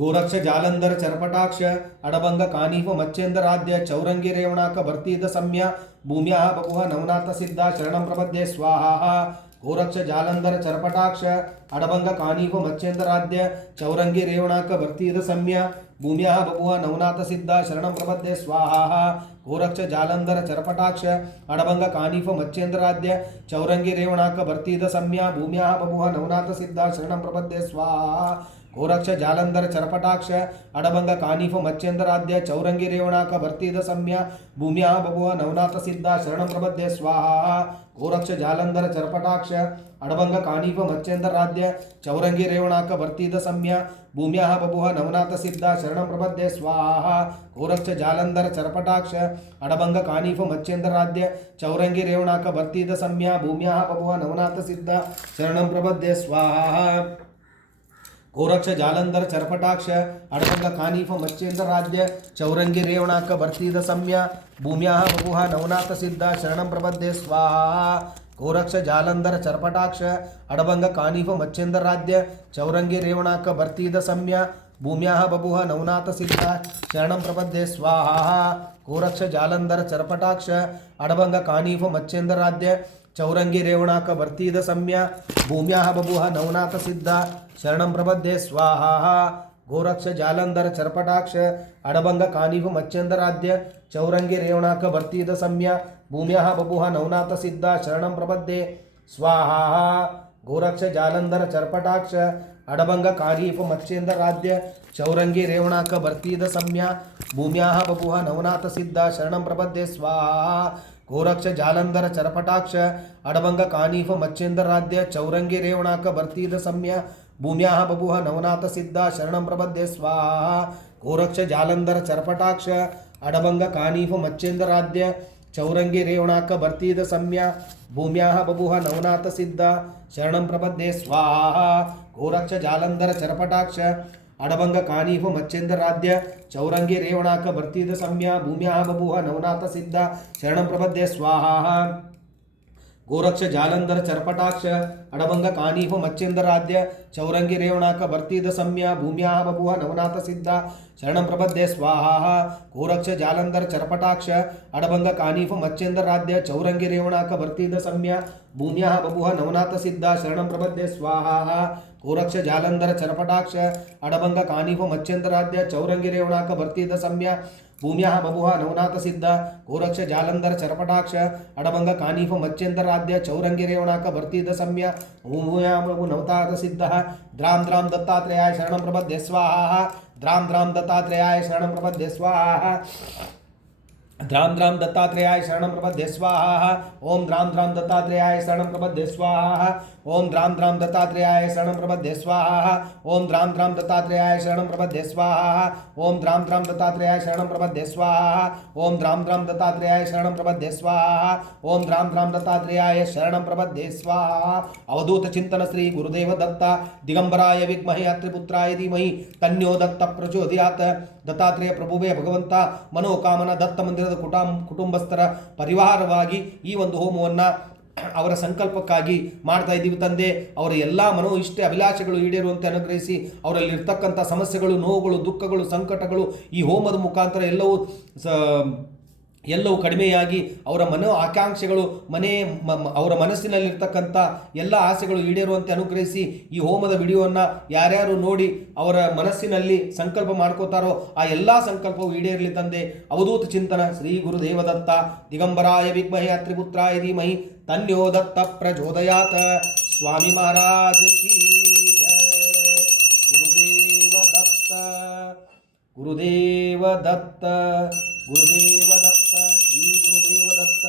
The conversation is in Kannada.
गोरक्ष जालंधर चरपटाक्ष अडभंग कानीफ मच्छेंद्राद्य चौरंगी रेवणाक भर्तीद सम्य भूम्या बभुः नवनाथ सिद्धा शरणं प्रपद्ये स्वाहा गोरक्ष जालंधर चरपटाक्ष अडभंग कानीफ मच्छेंद्राद्य चौरंगी रेवणाक भर्तीद सम्य भूम्या बभुः नवनाथ सिद्धा शरणं प्रपद्ये स्वाहा गोरक्ष जालंधर चरपटाक्ष अडभंग कानीफ मच्छेंद्राद्य चौरंगी रेवणाक भर्तीद सम्य भूम्या बभुः नवनाथ सिद्धा शरणं प्रपद्ये स्वाहा गोरक्ष जालंधर चरपटाक्ष अडभंग कानीफ मच्छेंद्राद्य चौरंगी रेवणाक भर्तीद सम्य भूम्या बभुः नवनाथ सिद्धा शरणं प्रपद्ये स्वाहा गोरक्ष जालंधर चरपटाक्ष अडभंग कानीफ मच्छेंद्राद्य चौरंगी रेवणाक भर्तीद सम्य भूम्या बभुः नवनाथ सिद्धा शरणं प्रपद्ये स्वाहा गोरक्ष जालंधर चरपटाक्ष अडभंग कानीफ मच्छेंद्राद्य चौरंगी रेवणाक भर्तीद सम्य भूम्या बभुः नवनाथ सिद्धा शरणं प्रपद्ये स्वाहा गोरक्ष जालंधर चरपटाक्ष अडभंग कानीफ मच्छेंद्राद्य चौरंगी रेवणाक भर्तीद सम्य भूम्या बभुः नवनाथ सिद्धा शरणं प्रपद्ये स्वाहा गोरक्ष जालंधर चरपटाक्ष अडभंग कानीफ मच्छेंद्राद्य चौरंगी रेवणाक भर्तीद सम्य भूम्या बभुः नवनाथ सिद्धा शरणं प्रपद्ये स्वाहा गोरक्ष जालंधर चरपटाक्ष अडभंग कानीफ मच्छेंद्राद्य चौरंगी रेवणाक भर्तीद सम्य भूम्या बभुः नवनाथ सिद्धा शरणं प्रपद्ये स्वाहा गोरक्ष जालंधर चरपटाक्ष अडभंग कानीफ मच्छेंद्राद्य चौरंगी रेवणाक भर्तीद सम्य भूम्या बभुः नवनाथ सिद्धा शरणं प्रपद्ये स्वाहा गोरक्ष जालंधर चरपटाक्ष अडभंग कानीफ मच्छेंद्राद्य चौरंगी रेवणाक भर्तीद सम्य भूम्या बभुः नवनाथ सिद्धा शरणं प्रपद्ये स्वाहा गोरक्ष जालंधर चरपटाक्ष अडभंग कानीफ मच्छेंद्राद्य चौरंगी रेवणाक भर्तीद सम्य भूम्या बभुः नवनाथ सिद्धा शरणं प्रपद्ये स्वाहा गोरक्ष जालंधर चरपटाक्ष अडभंग कानीफ मच्छेंद्राद्य चौरंगी रेवणाक भर्तीद सम्य भूम्या बभुः नवनाथ सिद्धा शरणं प्रपद्ये स्वाहा गोरक्ष जालंधर चरपटाक्ष अडभंग कानीफ मच्छेंद्राद्य चौरंगी रेवणाक भर्तीद सम्य भूम्या बभुः नवनाथ सिद्धा शरणं प्रपद्ये स्वाहा गोरक्ष जालंधर चरपटाक्ष अडभंग कानीफ मच्छेंद्राद्य चौरंगी रेवणाक भर्तीद सम्य भूम्या बभुः नवनाथ सिद्धा शरणं प्रपद्ये स्वाहा गोरक्ष जालंधर चरपटाक्ष अडभंग कानीफ मच्छेंद्राद्य चौरंगी रेवणाक भर्तीद सम्य भूम्या बभुः नवनाथ सिद्धा शरणं प्रपद्ये स्वाहा गोरक्ष जालंधर चरपटाक्ष अडभंग कानीफ मच्छेंद्राद्य चौरंगी रेवणाक भर्तीद सम्य भूम्या बभुः नवनाथ सिद्धा गोरक्ष जालंधर चरपटाक्ष अडभंग कानीफ मच्छेंद्राद्य चौरंगी रेवणाक भर्तीद सम्य भूम्या बभुः नवनाथ सिद्धा द्राम द्राम दत्तात्रेयाय शरणं प्रपद्ये स्वाहा द्राम द्राम दत्तात्रेयाय शरणं प्रपद्ये स्वाहा द्राम द्राम दत्तात्रेयाय शरणं प्रपद्ये स्वाहा ओम द्राम द्राम दत्तात्रेयाय शरणं प्रपद्ये स्वाहा ओम द्राम द्राम दत्तात्रेयाय शरणं प्रपद्ये स्वाहा ओम द्राम द्राम दत्तात्रेयाय शरणं प्रपद्ये स्वाहा ओम द्राम द्राम दत्तात्रेयाय शरणं प्रपद्ये स्वाहा ओम द्राम द्राम दत्तात्रेयाय शरणं प्रपद्ये स्वाहा ओम द्राम द्राम दत्तात्रेयाय शरणं प्रपद्ये स्वाहा अवधूत चिंतन श्री गुरुदेव दत्ता दिगंबराय विद्महे अत्रिपुत्राय धीमहि तन्नो दत्त प्रचोदयात् दत्तात्रेय ಪ್ರಭುವೇ ಭಗವಂತ ಮನೋಕಾಮನ ದತ್ತ ಮಂದಿರದ ಕುಟುಂಬಸ್ಥರ ಪರಿವಾರವಾಗಿ ಈ ಒಂದು ಹೋಮವನ್ನು ಅವರ ಸಂಕಲ್ಪಕ್ಕಾಗಿ ಮಾಡ್ತಾ ಇದ್ದೀವಿ ತಂದೆ. ಅವರ ಎಲ್ಲ ಮನೋ ಇಷ್ಟ ಅಭಿಲಾಷೆಗಳು ಈಡೇರುವಂತೆ ಅನುಗ್ರಹಿಸಿ ಅವರಲ್ಲಿ ಇರ್ತಕ್ಕಂಥ ಸಮಸ್ಯೆಗಳು, ನೋವುಗಳು, ದುಃಖಗಳು, ಸಂಕಟಗಳು ಈ ಹೋಮದ ಮುಖಾಂತರ ಎಲ್ಲವೂ ಕಡಿಮೆಯಾಗಿ ಅವರ ಮನೋ ಆಕಾಂಕ್ಷೆಗಳು ಅವರ ಮನಸ್ಸಿನಲ್ಲಿರ್ತಕ್ಕಂಥ ಎಲ್ಲ ಆಸೆಗಳು ಈಡೇರುವಂತೆ ಅನುಗ್ರಹಿಸಿ ಈ ಹೋಮದ ವಿಡಿಯೋವನ್ನು ಯಾರ್ಯಾರು ನೋಡಿ ಅವರ ಮನಸ್ಸಿನಲ್ಲಿ ಸಂಕಲ್ಪ ಮಾಡ್ಕೋತಾರೋ ಆ ಎಲ್ಲ ಸಂಕಲ್ಪವು ಈಡೇರಲಿ ತಂದೆ. ಅವಧೂತ ಚಿಂತನ ಶ್ರೀ ಗುರುದೇವದತ್ತ ದಿಗಂಬರಾಯ ವಿದ್ಮಹೇ ಅತ್ರಿಪುತ್ರಾಯ ಧೀಮಹಿ ತನ್ಯೋ ದತ್ತ ಪ್ರಚೋದಯಾತ್. ಸ್ವಾಮಿ ಮಹಾರಾಜ್ ಕಿ ಜಯ. ಗುರುದೇವ ದತ್ತ ಗುರುದೇವ ದತ್ತ ಗುರುದೇವ ದತ್ತ ಶ್ರೀ ಗುರುದೇವ ದತ್ತ.